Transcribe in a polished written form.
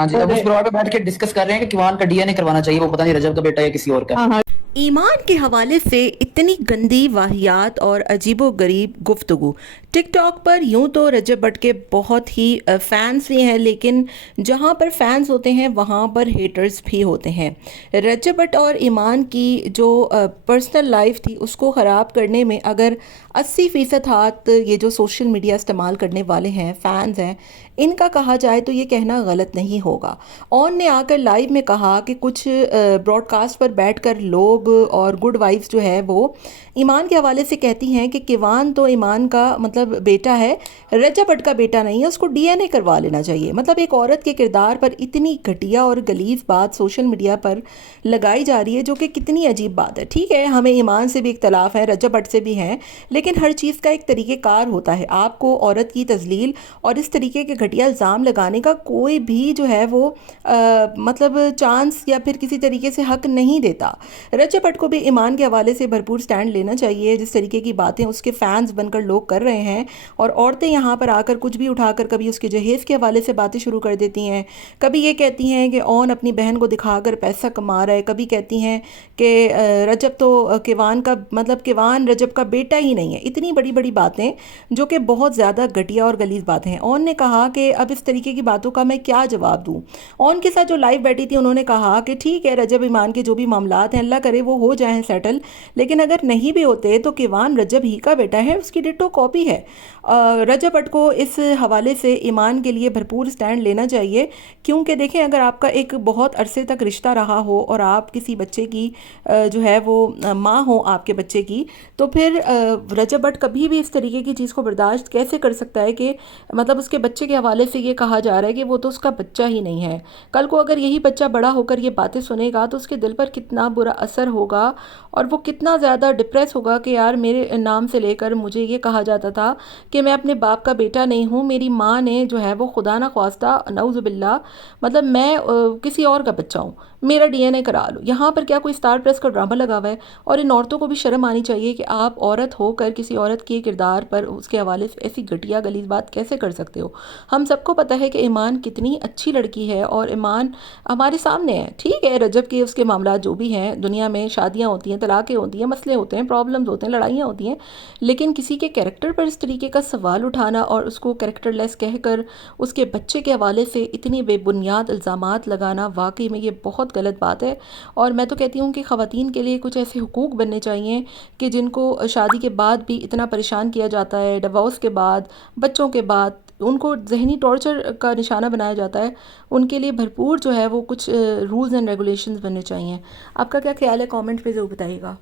हाँ जी, अब उस प्रोग्राम पे बैठ के डिस्कस कर रहे हैं कि किवान का डीएनए करवाना चाहिए, वो पता नहीं रजब का बेटा है या किसी और का। हाँ हाँ। ईमान के हवाले से इतनी गंदी वाहियात और अजीबोगरीब गुफ्तगू टिकटॉक पर। यूं तो रजब भट्ट के बहुत ही फैंस भी हैं, लेकिन जहां पर फैंस होते हैं वहां पर हेटर्स भी होते हैं। रजब भट्ट और ईमान की जो पर्सनल लाइफ थी उसको ख़राब करने में अगर 80% हाथ ये जो सोशल मीडिया इस्तेमाल करने वाले हैं, फैंस हैं, इनका कहा जाए तो ये कहना गलत नहीं होगा। ऑन ने आकर लाइव में कहा कि कुछ ब्रॉडकास्ट पर बैठकर लोग और गुड वाइफ्स जो है वो ईमान के हवाले से कहती हैं कि किवान तो ईमान का मतलब बेटा है, रजब भट्ट का बेटा नहीं है, उसको डीएनए करवा लेना चाहिए। मतलब एक औरत के किरदार पर इतनी घटिया और गलीज बात सोशल मीडिया पर लगाई जा रही है, जो कि कितनी अजीब बात है। ठीक है, हमें ईमान से भी इख्तलाफ है, रजब भट्ट से भी हैं, लेकिन हर चीज़ का एक तरीक़ेकार होता है। आपको औरत की तजलील और इस तरीके के घटिया इल्ज़ाम लगाने का कोई भी जो है वो मतलब चांस या फिर किसी तरीके से हक नहीं देता। रजब भट्ट को भी ईमान के हवाले से भरपूर स्टैंड लेना चाहिए। जिस तरीके की बातें उसके फैंस बनकर लोग कर रहे हैं, और औरतें यहाँ पर आकर कुछ भी उठाकर कभी उसके जहेज़ के हवाले से बातें शुरू कर देती हैं, कभी ये कहती हैं कि ओन अपनी बहन को दिखाकर पैसा कमा रहा है, कभी कहती हैं कि रजब तो किवान का मतलब किवान रजब का बेटा ही नहीं है। इतनी बड़ी बड़ी बातें जो कि बहुत ज़्यादा घटिया और गलीज बातें हैं। ओन ने कहा कि अब इस तरीके की बातों का मैं क्या जवाब दूँ। ऑन के साथ जो लाइव बैठी थी उन्होंने कहा कि ठीक है, रजब ईमान के जो भी मामलात हैं अल्लाह करे वो हो जाएं सेटल, लेकिन अगर नहीं भी होते तो किवान रजब ही का बेटा है, उसकी डिट्टो कॉपी है। रजब भट्ट को इस हवाले से ईमान के लिए भरपूर स्टैंड लेना चाहिए, क्योंकि देखें अगर आपका एक बहुत अरसे तक रिश्ता रहा हो और आप किसी बच्चे की जो है वो माँ हो आपके बच्चे की, तो फिर रजब भट्ट कभी भी इस तरीके की चीज़ को बर्दाश्त कैसे कर सकता है कि मतलब उसके बच्चे के हवाले से ये कहा जा रहा है कि वो तो उसका बच्चा ही नहीं है। कल को अगर यही बच्चा बड़ा होकर ये बातें सुनेगा तो उसके दिल पर कितना बुरा असर होगा, और वो कितना ज़्यादा डिप्रेस होगा कि यार मेरे नाम से लेकर मुझे ये कहा जाता था कि मैं अपने बाप का बेटा नहीं हूँ, मेरी माँ ने जो है वो खुदा ना ख्वास्ता नऊज़ुबिल्लाह मतलब मैं किसी और का बच्चा हूँ, मेरा डीएनए करा लो। यहाँ पर क्या कोई स्टार प्रेस का ड्रामा लगा हुआ है? और इन औरतों को भी शर्म आनी चाहिए कि आप औरत होकर किसी औरत के किरदार पर उसके हवाले से ऐसी घटिया गलीज बात कैसे कर सकते हो। हम सबको पता है कि ईमान कितनी अच्छी लड़की है, और ईमान हमारे सामने है। ठीक है, रजब के उसके मामला जो भी हैं, दुनिया में शादियाँ होती हैं, तलाक़ें होती हैं, मसले होते हैं, प्रॉब्लम्स होते हैं, लड़ाइयाँ होती हैं, लेकिन किसी के कैरेक्टर पर इस तरीके का सवाल उठाना और उसको कैरेक्टरलेस कहकर उसके बच्चे के हवाले से इतनी बेबुनियाद इल्ज़ामात लगाना, वाकई में ये बहुत गलत बात है। और मैं तो कहती हूँ कि ख़वातीन के लिए कुछ ऐसे हुकूक बनने चाहिए कि जिनको शादी के बाद भी इतना परेशान किया जाता है, डिवोर्स के बाद, बच्चों के बाद उनको जहनी टॉर्चर का निशाना बनाया जाता है, उनके लिए भरपूर जो है वो कुछ रूल्स एंड रेगुलेशंस बनने चाहिए। आपका क्या ख्याल है, कमेंट पे ज़रूर बताइएगा।